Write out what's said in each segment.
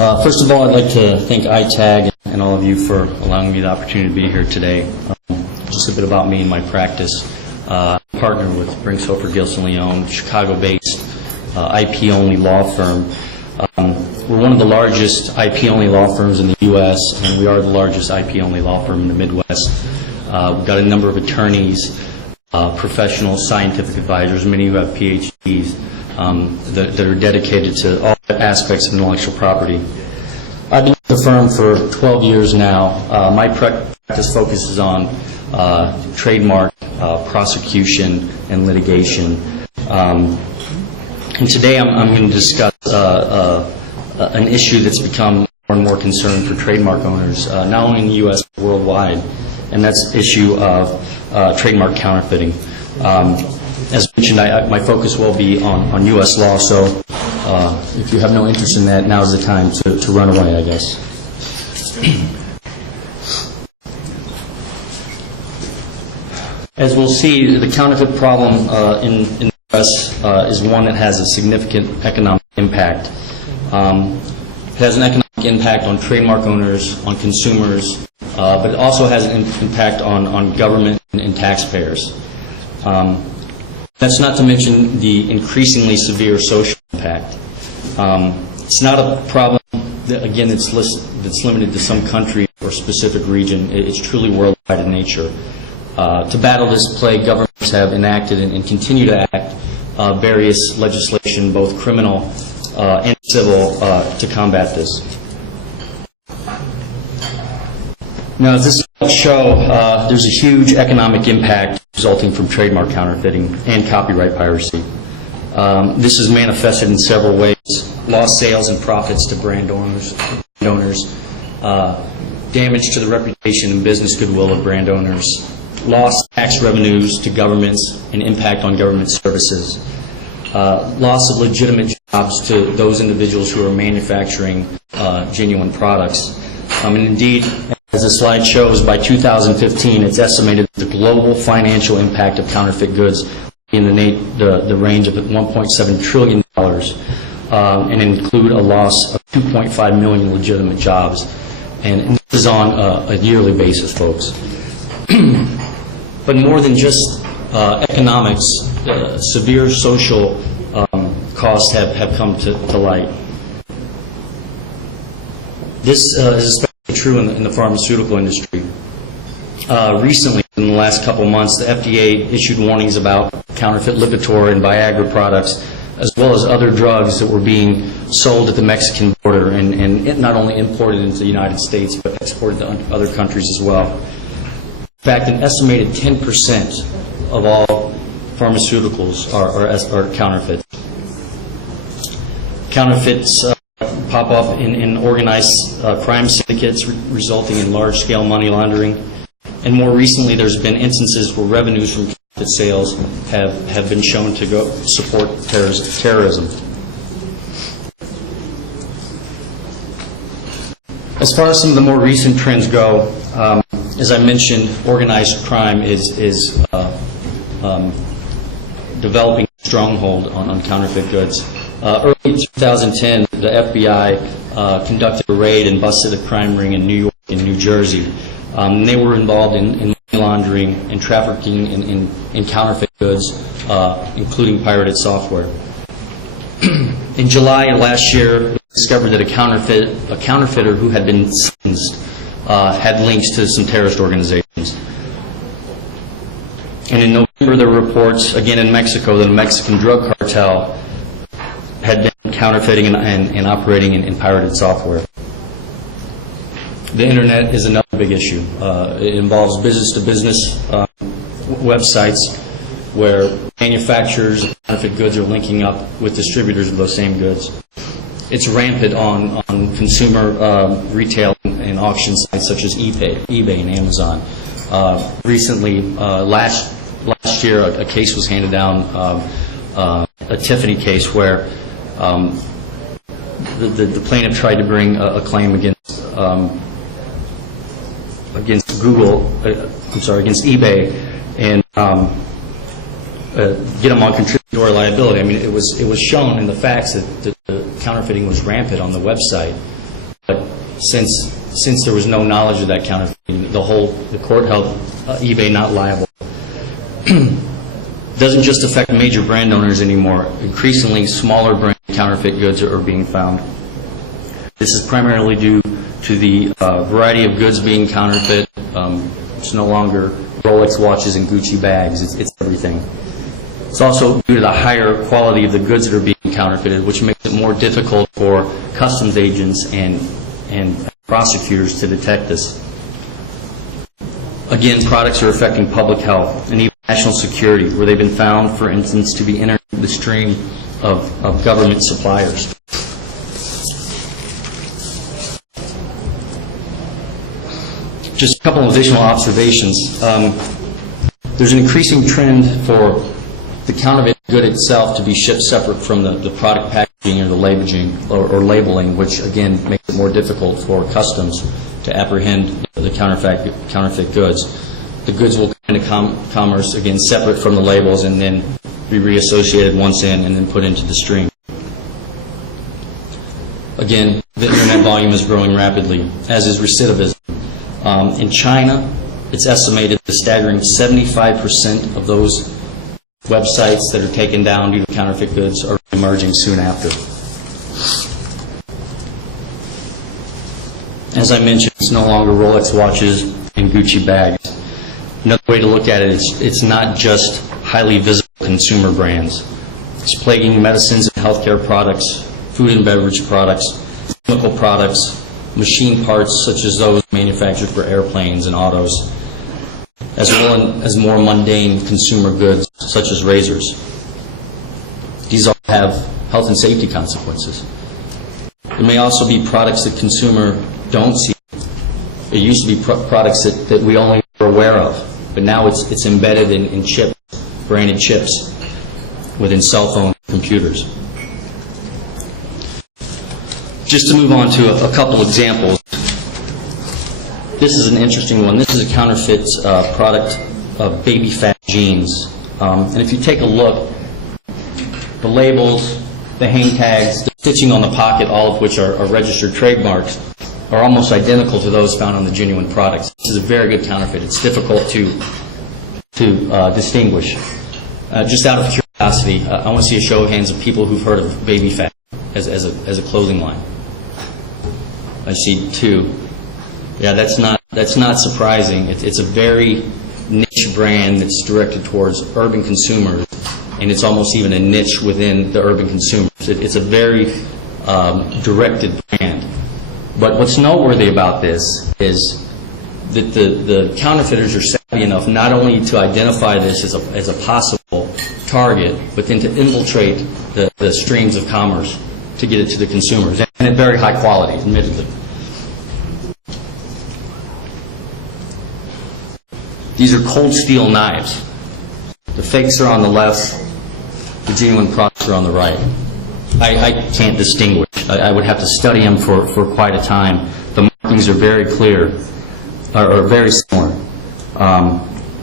First of all, I'd like to thank ITAG and all of you for allowing me the opportunity to be here today. Just a bit about me and my practice. I'm a partner with Brinkshofer Gilson Leone, Chicago-based IP-only law firm. We're one of the largest IP-only law firms in the U.S., and we are the largest IP-only law firm in the Midwest. We've got a number of attorneys, professionals, scientific advisors, many who have PhDs that are dedicated to all aspects of intellectual property. I've been with the firm for 12 years now. My practice focuses on trademark, prosecution, and litigation. And today I'm going to discuss an issue that's become more and more concern for trademark owners, not only in the U.S. but worldwide, and that's the issue of trademark counterfeiting. As mentioned, my focus will be on U.S. law, so if you have no interest in that, now's the time to run away, I guess. As we'll see, the counterfeit problem in the U.S. Is one that has a significant economic impact. It has an economic impact on trademark owners, on consumers, but it also has an impact on government and taxpayers. That's not to mention the increasingly severe social impact. It's not a problem, again, that's limited to some country or specific region. It's truly worldwide in nature. To battle this plague, governments have enacted and continue to act various legislation, both criminal and civil, to combat this. Now, as this will show, there's a huge economic impact resulting from trademark counterfeiting and copyright piracy. This is manifested in several ways: lost sales and profits to brand owners, damage to the reputation and business goodwill of brand owners, lost tax revenues to governments and impact on government services, loss of legitimate jobs to those individuals who are manufacturing genuine products. And indeed, as the slide shows, by 2015, it's estimated that the global financial impact of counterfeit goods in the range of $1.7 trillion and include a loss of 2.5 million legitimate jobs. And this is on a yearly basis, folks. But more than just economics, severe social costs have come to light. This is especially true in the pharmaceutical industry. Recently, in the last couple months, the FDA issued warnings about counterfeit Lipitor and Viagra products, as well as other drugs that were being sold at the Mexican border and not only imported into the United States, but exported to other countries as well. In fact, an estimated 10% of all pharmaceuticals are counterfeit. Counterfeits pop up in organized crime syndicates, resulting in large-scale money laundering. And more recently, there's been instances where revenues from counterfeit sales have been shown to go support terrorism. As far as some of the more recent trends go, as I mentioned, organized crime is developing a stronghold on counterfeit goods. Early in 2010, the FBI conducted a raid and busted a crime ring in New York and New Jersey. They were involved in money laundering and trafficking in counterfeit goods, including pirated software. In July of last year, we discovered that a counterfeiter who had been sentenced had links to some terrorist organizations. And in November, there were reports, again in Mexico, that a Mexican drug cartel had been counterfeiting and operating in pirated software. The Internet is another big issue. It involves business-to-business websites where manufacturers of counterfeit goods are linking up with distributors of those same goods. It's rampant on consumer retail and auction sites such as eBay and Amazon. Recently, last year, a case was handed down, a Tiffany case, where the plaintiff tried to bring a claim against against eBay, and get them on contributory liability. I mean, it was shown in the facts that the counterfeiting was rampant on the website. since there was no knowledge of that counterfeiting, the court held eBay not liable. Doesn't just affect major brand owners anymore. Increasingly, smaller brand counterfeit goods are being found. This is primarily due to the variety of goods being counterfeit. It's no longer Rolex watches and Gucci bags. It's everything. It's also due to the higher quality of the goods that are being counterfeited, which makes it more difficult for customs agents and prosecutors to detect this. Again, products are affecting public health and even national security, where they've been found, for instance, to be entering the stream of government suppliers. Just a couple of additional observations. There's an increasing trend for the counterfeit good itself to be shipped separate from the product packaging or the labeling, which again makes it more difficult for customs to apprehend the counterfeit goods. The goods will come into commerce, again, separate from the labels, and then be reassociated once in and then put into the stream. Again, the internet volume is growing rapidly, as is recidivism. In China, it's estimated a staggering 75% of those websites that are taken down due to counterfeit goods are emerging soon after. As I mentioned, it's no longer Rolex watches and Gucci bags. Another way to look at it is it's not just highly visible consumer brands. It's plaguing medicines and healthcare products, food and beverage products, chemical products, machine parts such as those manufactured for airplanes and autos, as well as more mundane consumer goods such as razors. These all have health and safety consequences. There may also be products that consumer don't see. It used to be products that we only were aware of, but now it's embedded in chips, branded chips within cell phone computers. Just to move on to a couple examples. This is an interesting one. This is a counterfeit product of baby fat jeans. And if you take a look, the labels, the hang tags, the stitching on the pocket, all of which are registered trademarks, are almost identical to those found on the genuine products. This is a very good counterfeit. It's difficult to distinguish. Just out of curiosity, I want to see a show of hands of people who've heard of baby fat as a clothing line. I see two. Yeah, that's not surprising. It's a very niche brand that's directed towards urban consumers, and it's almost even a niche within the urban consumers. It's a very directed brand. But what's noteworthy about this is that the counterfeiters are savvy enough not only to identify this as a possible target, but then to infiltrate the streams of commerce to get it to the consumers, and at very high quality, admittedly. These are cold steel knives. The fakes are on the left, the genuine products are on the right. I can't distinguish. I would have to study them for quite a time. The markings are very clear, or very similar.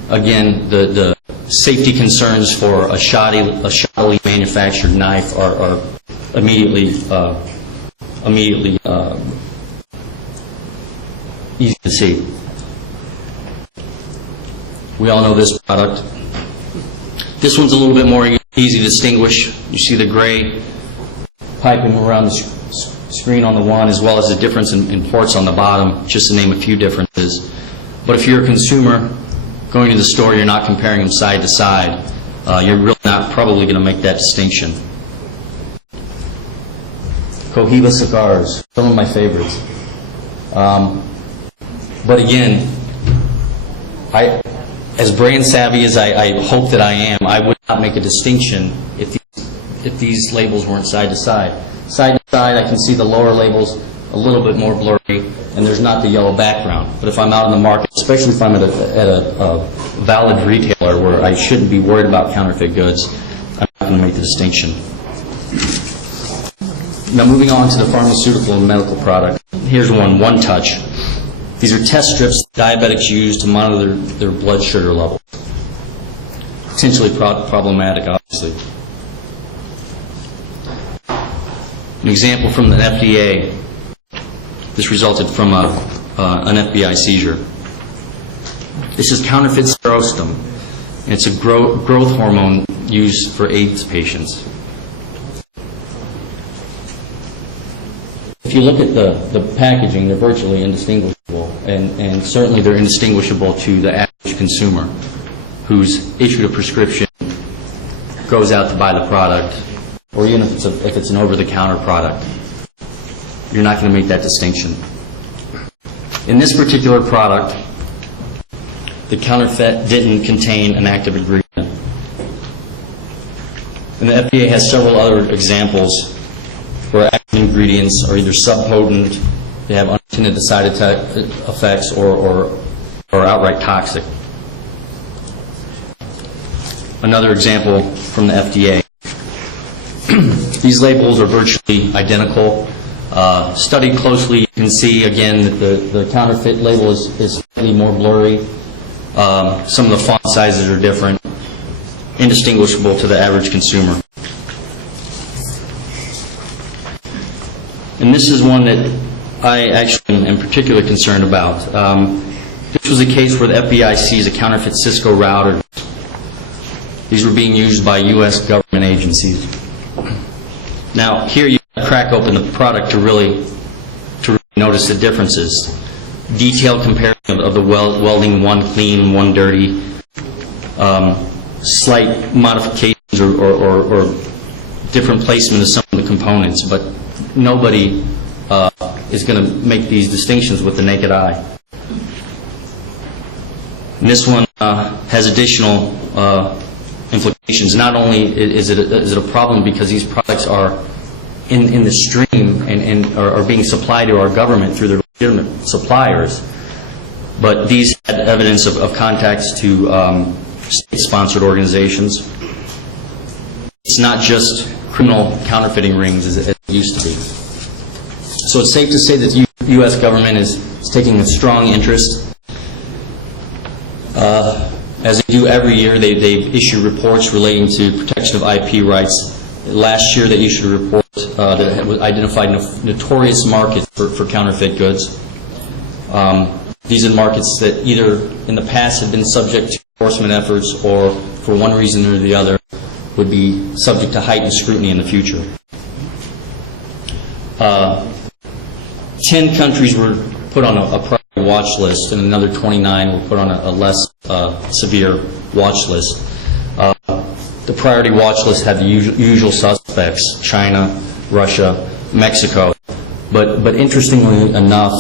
Again, the safety concerns for a shoddily manufactured knife are immediately easy to see. We all know this product. This one's a little bit more easy to distinguish. You see the gray piping around the screen on the one, as well as the difference in ports on the bottom, just to name a few differences. But if you're a consumer going to the store, you're not comparing them side to side. You're really not probably going to make that distinction. Cohiba cigars, some of my favorites. But again, as brand savvy as I hope that I am, I would not make a distinction if these labels weren't side to side. Side to side, I can see the lower labels a little bit more blurry, and there's not the yellow background. But if I'm out in the market, especially if I'm at a valid retailer where I shouldn't be worried about counterfeit goods, I'm not going to make the distinction. Now moving on to the pharmaceutical and medical product. Here's one touch. These are test strips diabetics use to monitor their blood sugar level. Potentially problematic, obviously. An example from the FDA. This resulted from an FBI seizure. This is counterfeit serostim, and it's a growth hormone used for AIDS patients. If you look at the packaging, they're virtually indistinguishable, and certainly they're indistinguishable to the average consumer who's issued a prescription, goes out to buy the product, or even if it's an over-the-counter product. You're not going to make that distinction. In this particular product, the counterfeit didn't contain an active ingredient. And the FDA has several other examples where active ingredients are either subpotent, they have unintended side effects, or outright toxic. Another example from the FDA. These labels are virtually identical. Studied closely, you can see again that the counterfeit label is slightly more blurry. Some of the font sizes are different, indistinguishable to the average consumer. And this is one that I actually am particularly concerned about. This was a case where the FBI seized a counterfeit Cisco router. These were being used by U.S. government agencies. Now, here you crack open the product to really notice the differences. Detailed comparison of the welding, one clean, one dirty, slight modifications or different placement of some of the components, but nobody is going to make these distinctions with the naked eye. And this one has additional implications. Not only is it a problem because these products are in the stream and are being supplied to our government through their legitimate suppliers, but these had evidence of contacts to state-sponsored organizations. It's not just criminal counterfeiting rings as it used to be. So it's safe to say that the U.S. government is taking a strong interest. As they do every year, they issue reports relating to protection of IP rights. Last year, they issued a report that identified notorious markets for counterfeit goods. These are markets that either in the past have been subject to enforcement efforts or, for one reason or the other, would be subject to heightened scrutiny in the future. 10 countries were put on a priority watch list, and another 29 were put on a less severe watch list. The priority watch list had the usual suspects: China, Russia, Mexico. But interestingly enough,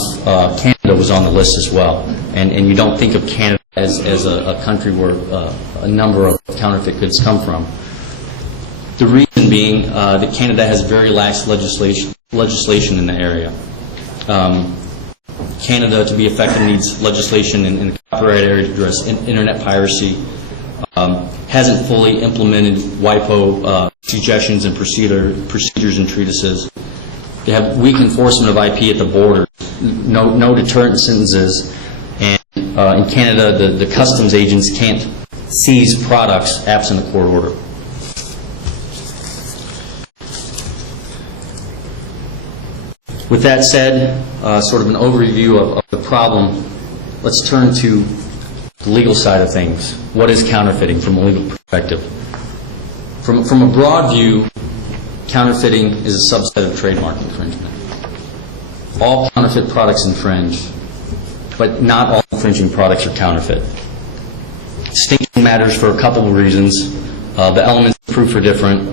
Canada was on the list as well. And you don't think of Canada as a country where a number of counterfeit goods come from. The reason being that Canada has very lax legislation in the area. Canada, to be effective, needs legislation in the copyright area to address internet piracy. Hasn't fully implemented WIPO suggestions and procedures and treatises. They have weak enforcement of IP at the border, no deterrent sentences, and in Canada, the customs agents can't seize products absent a court order. With that said, sort of an overview of the problem, let's turn to the legal side of things. What is counterfeiting from a legal perspective? From a broad view, counterfeiting is a subset of trademark infringement. All counterfeit products infringe, but not all infringing products are counterfeit. Distinction matters for a couple of reasons. The elements of proof are different,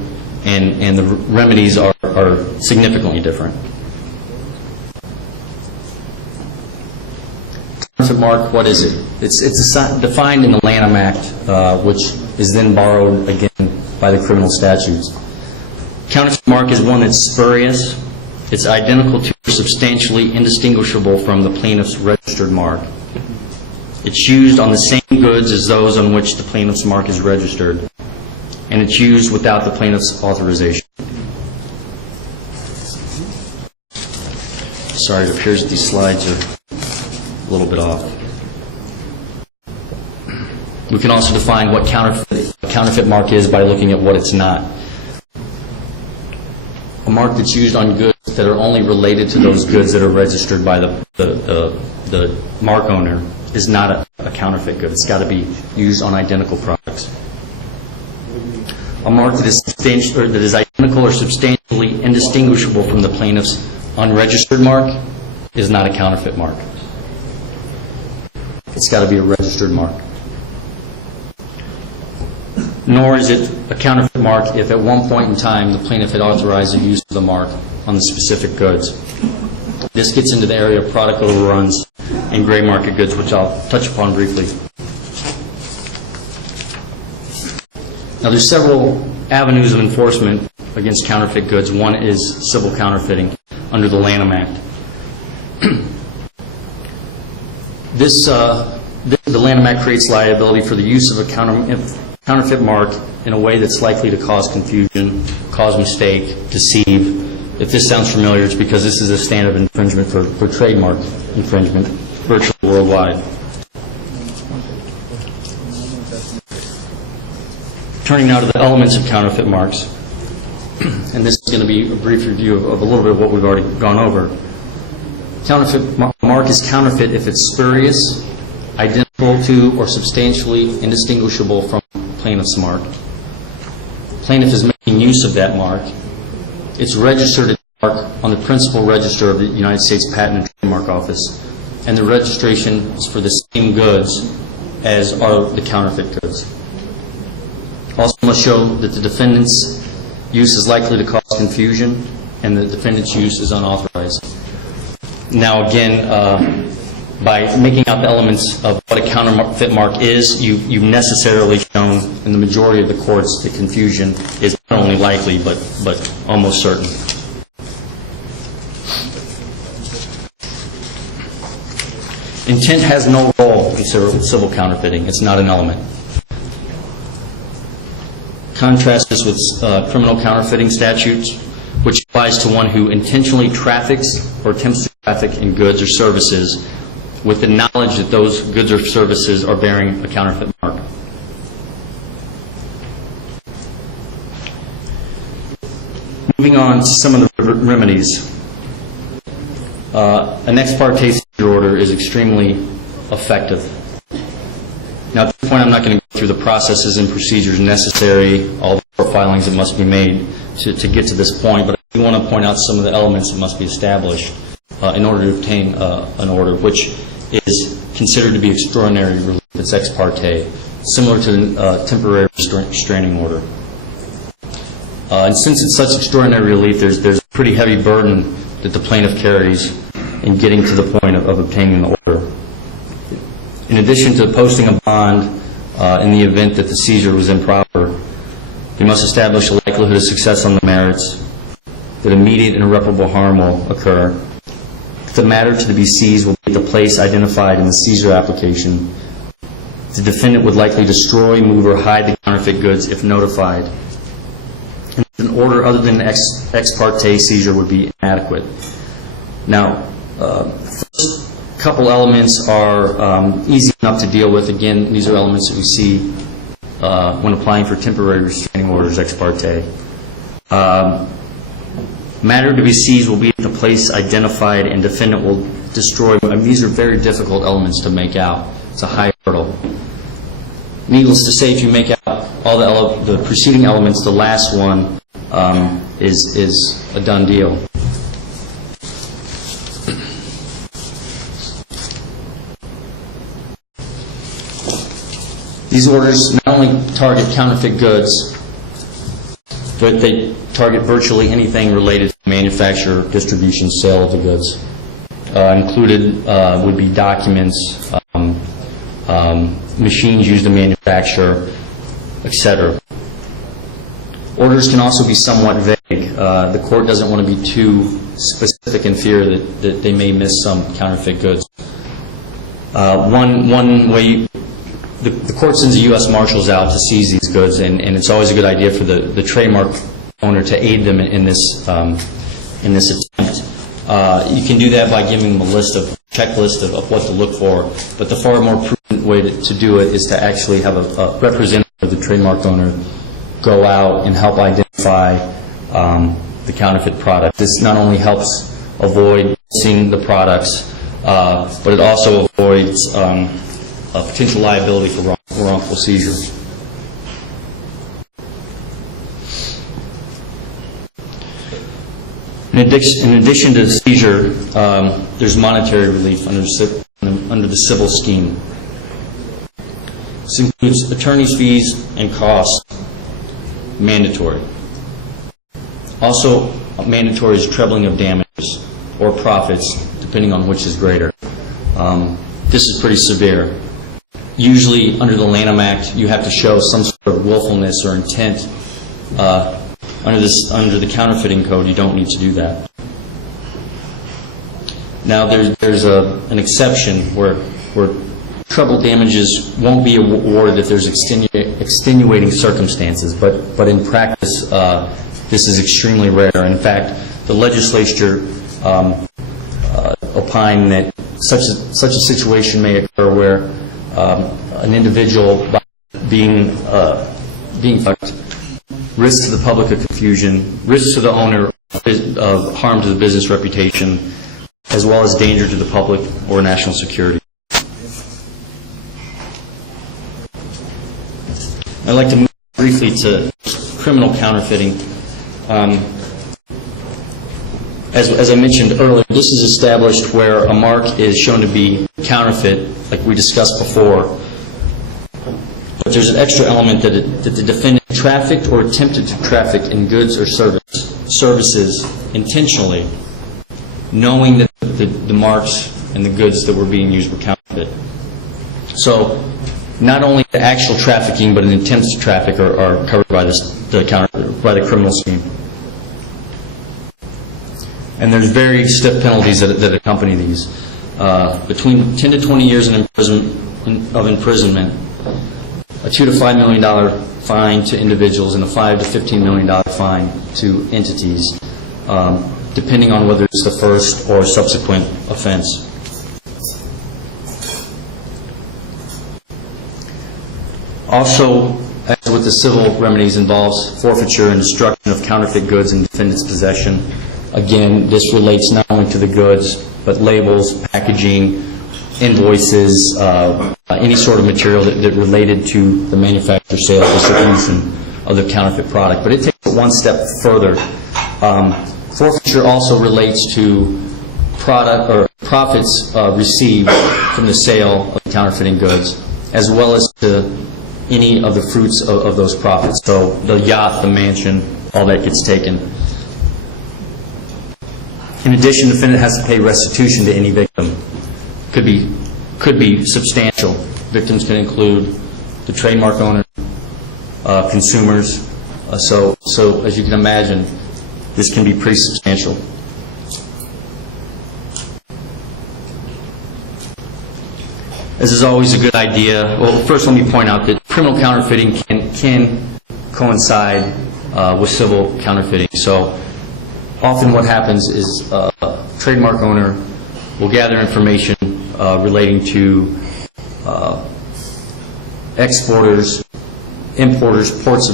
and the remedies are significantly different. Counterfeit mark, what is it? It's defined in the Lanham Act, which is then borrowed again by the criminal statutes. Counterfeit mark is one that's spurious. It's identical to or substantially indistinguishable from the plaintiff's registered mark. It's used on the same goods as those on which the plaintiff's mark is registered, and it's used without the plaintiff's authorization. Sorry, it appears that these slides are a little bit off. We can also define what a counterfeit mark is by looking at what it's not. A mark that's used on goods labels that are only related to those goods that are registered by the mark owner is not a counterfeit good. It's got to be used on identical products. A mark that is identical or substantially indistinguishable from the plaintiff's unregistered mark is not a counterfeit mark. It's got to be a registered mark. Nor is it a counterfeit mark if at one point in time the plaintiff had authorized the use of the mark on the specific goods. This gets into the area of product overruns and gray market goods, which I'll touch upon briefly. Now, there's several avenues of enforcement against counterfeit goods. One is civil counterfeiting under the Lanham Act. The Lanham Act creates liability for the use of a counterfeit mark in a way that's likely to cause confusion, cause mistake, deceive. If this sounds familiar, it's because this is a standard infringement for trademark infringement virtually worldwide. Turning now to the elements of counterfeit marks, and this is going to be a brief review of a little bit of what we've already gone over. Counterfeit mark is counterfeit if it's spurious, identical to, or substantially indistinguishable from plaintiff's mark. Plaintiff is making use of that mark. It's registered as a mark on the principal register of the United States Patent and Trademark Office, and the registration is for the same goods as are the counterfeit goods. Also must show that the defendant's use is likely to cause confusion and the defendant's use is unauthorized. Now again, by making out the elements of what a counterfeit mark is, you've necessarily shown in the majority of the courts that confusion is not only likely but almost certain. Intent has no role in civil counterfeiting. It's not an element. Contrast this with criminal counterfeiting statutes, which applies to one who intentionally traffics or attempts to traffic in goods or services with the knowledge that those goods or services are bearing a counterfeit mark. Moving on to some of the remedies. An ex parte seizure order is extremely effective. Now, at this point, I'm not going to go through the processes and procedures necessary, all the court filings that must be made to get to this point, but I do want to point out some of the elements that must be established in order to obtain an order, which is considered to be extraordinary relief. It's ex parte, similar to the temporary restraining order. And since it's such extraordinary relief, there's a pretty heavy burden that the plaintiff carries in getting to the point of obtaining the order. In addition to posting a bond in the event that the seizure was improper, they must establish a likelihood of success on the merits, that immediate and irreparable harm will occur, that the matter to be seized will be at the place identified in the seizure application, the defendant would likely destroy, move, or hide the counterfeit goods if notified, and an order other than ex parte seizure would be inadequate. Now, first couple elements are easy enough to deal with. Again, these are elements that we see when applying for temporary restraining orders ex parte. Matter to be seized will be at the place identified and defendant will destroy. I mean, these are very difficult elements to make out. It's a high hurdle. Needless to say, if you make out all the preceding elements, the last one is a done deal. These orders not only target counterfeit goods, but they target virtually anything related to manufacture, distribution, sale of the goods. Included would be documents, machines used to manufacture, etc. Orders can also be somewhat vague. The court doesn't want to be too specific in fear that they may miss some counterfeit goods. One way, the court sends the U.S. Marshals out to seize these goods, and it's always a good idea for the trademark owner to aid them in this attempt. You can do that by giving them a checklist of what to look for, but the far more prudent way to do it is to actually have a representative of the trademark owner go out and help identify the counterfeit product. This not only helps avoid seeing the products, but it also avoids a potential liability for wrongful seizure. In addition to seizure, there's monetary relief under the civil scheme. This includes attorney's fees and costs, mandatory. Also, mandatory is trebling of damages or profits, depending on which is greater. This is pretty severe. Usually, under the Lanham Act, you have to show some sort of willfulness or intent. Under the counterfeiting code, you don't need to do that. Now, there's an exception where treble damages won't be awarded if there's extenuating circumstances, but in practice, this is extremely rare. In fact, the legislature opined that such a situation may occur where an individual being fucked risks to the public of confusion, risks to the owner of harm to the business reputation, as well as danger to the public or national security. I'd like to move briefly to criminal counterfeiting. As I mentioned earlier, this is established where a mark is shown to be counterfeit, like we discussed before. But there's an extra element that the defendant trafficked or attempted to traffic in goods or services intentionally, knowing that the marks and the goods that were being used were counterfeit. So not only the actual trafficking, but an attempt to traffic are covered by the criminal scheme. And there's very stiff penalties that accompany these. Between 10 to 20 years of imprisonment, a $2 to $5 million fine to individuals, and a $5 to $15 million fine to entities, depending on whether it's the first or subsequent offense. Also, as with the civil remedies, involves forfeiture and destruction of counterfeit goods in defendant's possession. Again, this relates not only to the goods, but labels, packaging, invoices, any sort of material that related to the manufacture, sale, distribution of the counterfeit product. But it takes it one step further. Forfeiture also relates to product or profits received from the sale of counterfeiting goods, as well as to any of the fruits of those profits. So the yacht, the mansion, all that gets taken. In addition, the defendant has to pay restitution to any victim. Could be substantial. Victims can include the trademark owner, consumers. So as you can imagine, this can be pretty substantial. This is always a good idea. Well, first let me point out that criminal counterfeiting can coincide with civil counterfeiting. So often what happens is a trademark owner will gather information relating to exporters, importers, ports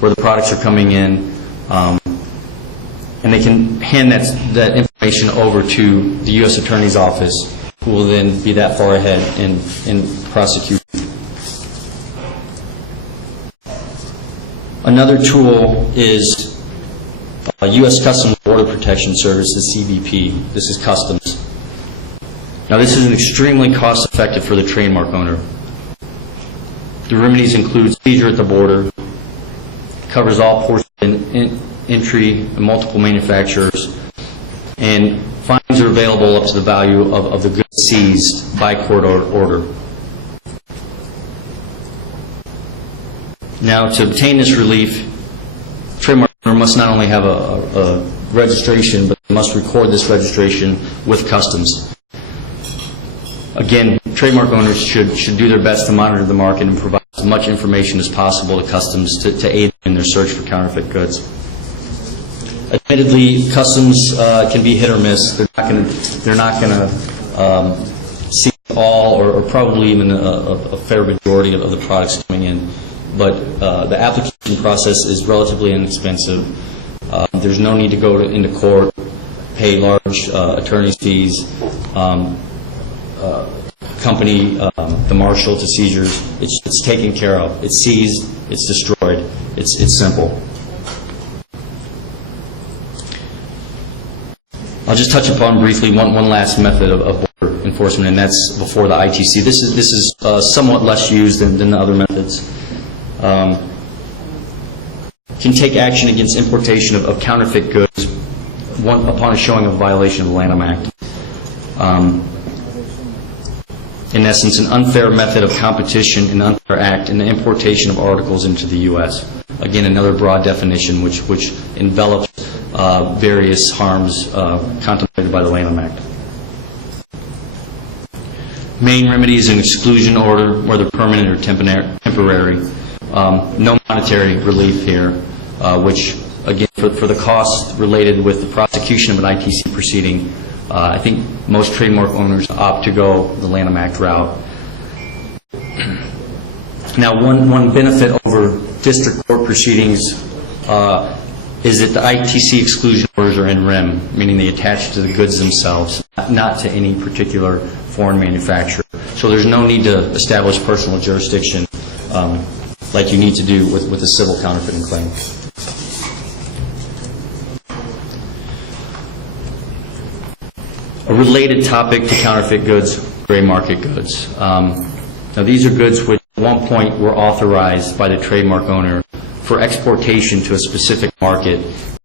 where the products are coming in, and they can hand that information over to the U.S. Attorney's Office, who will then be that far ahead in prosecution. Another tool is U.S. Customs and Border Protection Service, the CBP. This is Customs. Now, this is extremely cost-effective for the trademark owner. The remedies include seizure at the border, covers all ports of entry and multiple manufacturers, and fines are available up to the value of the goods seized by court order. Now, to obtain this relief, trademark owner must not only have a registration, but they must record this registration with Customs. Again, trademark owners should do their best to monitor the market and provide as much information as possible to Customs to aid in their search for counterfeit goods. Admittedly, Customs can be hit or miss. They're not going to see all or probably even a fair majority of the products coming in. but the application process is relatively inexpensive. There's no need to go into court, pay large attorney's fees, accompany the marshal to seizures. It's taken care of. It's seized. It's destroyed. It's simple. I'll just touch upon briefly one last method of border enforcement, and that's before the ITC. This is somewhat less used than the other methods. Can take action against importation of counterfeit goods upon a showing of violation of the Lanham Act. In essence, an unfair method of competition, an unfair act in the importation of articles into the U.S. Again, another broad definition which envelops various harms contemplated by the Lanham Act. Main remedy is an exclusion order, whether permanent or temporary. No monetary relief here, which, again, for the costs related with the prosecution of an ITC proceeding, I think most trademark owners opt to go the Lanham Act route. Now, one benefit over district court proceedings is that the ITC exclusion orders are in rem, meaning they attach to the goods themselves, not to any particular foreign manufacturer. So there's no need to establish personal jurisdiction like you need to do with a civil counterfeiting claim. A related topic to counterfeit goods, gray market goods. Now these are goods which at one point were authorized by the trademark owner for exportation to a specific market